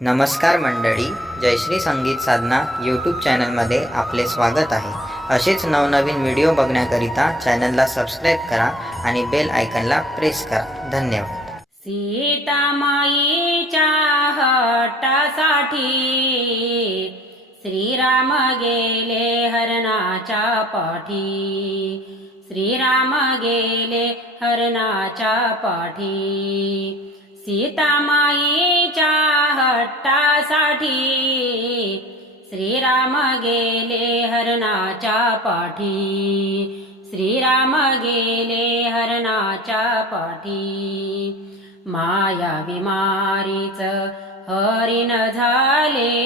नमस्कार मंडळी जयश्री संगीत साधना यूट्यूब चॅनलमध्ये आपले स्वागत आहे. असेच नवनवीन व्हिडिओ बघण्याकरिता चॅनलला सबस्क्राईब करा आणि बेल आयकनला प्रेस करा. धन्यवाद. सीतामाईच्या हट्टासाठी श्रीराम गेले हरणाच्या पाठी. श्रीराम गेले हरणाच्या पाठी. सीतामाईच्या साठी श्रीराम गेले हरणाच्या पाठी. श्रीराम गेले हरणाच्या पाठी. माया बिमारीच हरिण झाले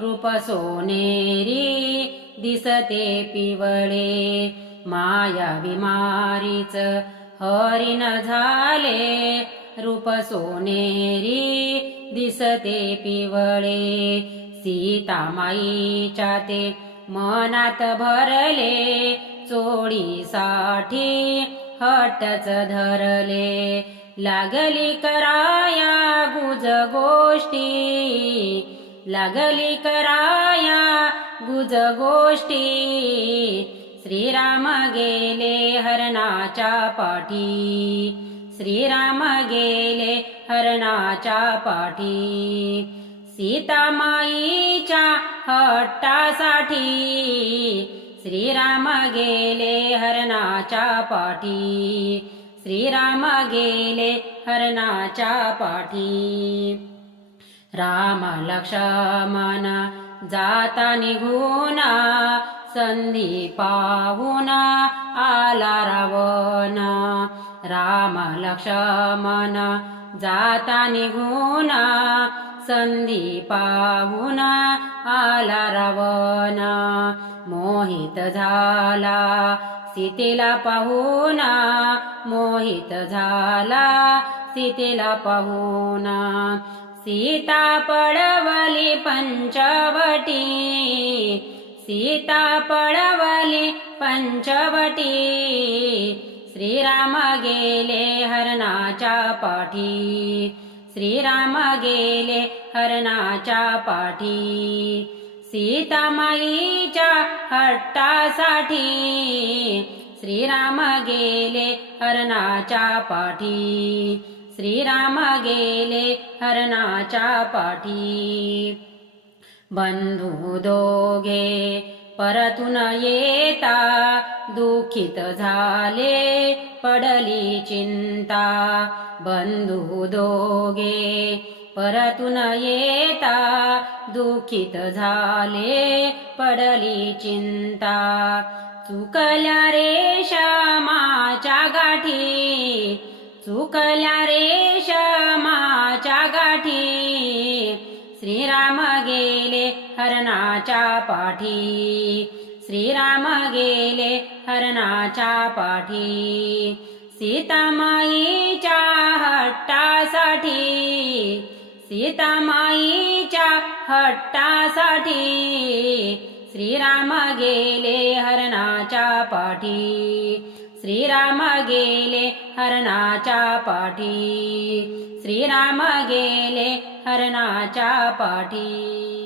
रूप सोनेरी दिसते पिवळे. माया बिमारीच हरिण झाले रूप सोनेरी दिसते पिवळे. सीतामाईच्या ते मनात भरले चोळीसाठी हटच धरले. लागली कराया गुज गोष्टी लागली कराया गुज गोष्टी. श्रीराम गेले हरणाच्या पाठी श्रीराम गेले हरणाच्या पाठी. सीतामाईच्या हट्टासाठी श्रीराम गेले हरणाच्या पाठी. श्रीराम गेले हरणाच्या पाठी. राम लक्ष्मण जाता निघूना संधी पाहुना आला रावण. राम लक्ष्मण जाता निघून संधी पाहून आला रावण. मोहित झाला सीतेला पाहून मोहित झाला सीतेला पाहून. सीता पडवली पंचवटी सीता पडवली पंचवटी. श्रीराम गेले हरणाच्या पाठी. श्रीराम गेले हरणाच्या पाठी. सीतामाईच्या हट्टासाठी. श्रीराम गेले हरणाच्या पाठी. श्रीराम गेले हरणाच्या पाठी. बंधू दोघे परतून येता. दुखित झाले पडली चिंता. बंधू दोगे परतून येता. दुखित झाले पडली चिंता. चुकल्या रे श्यामाच्या गाठी. चुकल्या रे श्यामाच्या गाठी. श्रीराम गेले हरणाच्या पाठी. श्रीराम गेले हरणाच्या पाठी. सीतामाईच्या हट्टासाठी. सीतामाईच्या हट्टासाठी. श्रीराम गेले हरणाच्या पाठी. श्रीराम गेले हरणाच्या पाठी. श्रीराम गेले हरणाच्या पाठी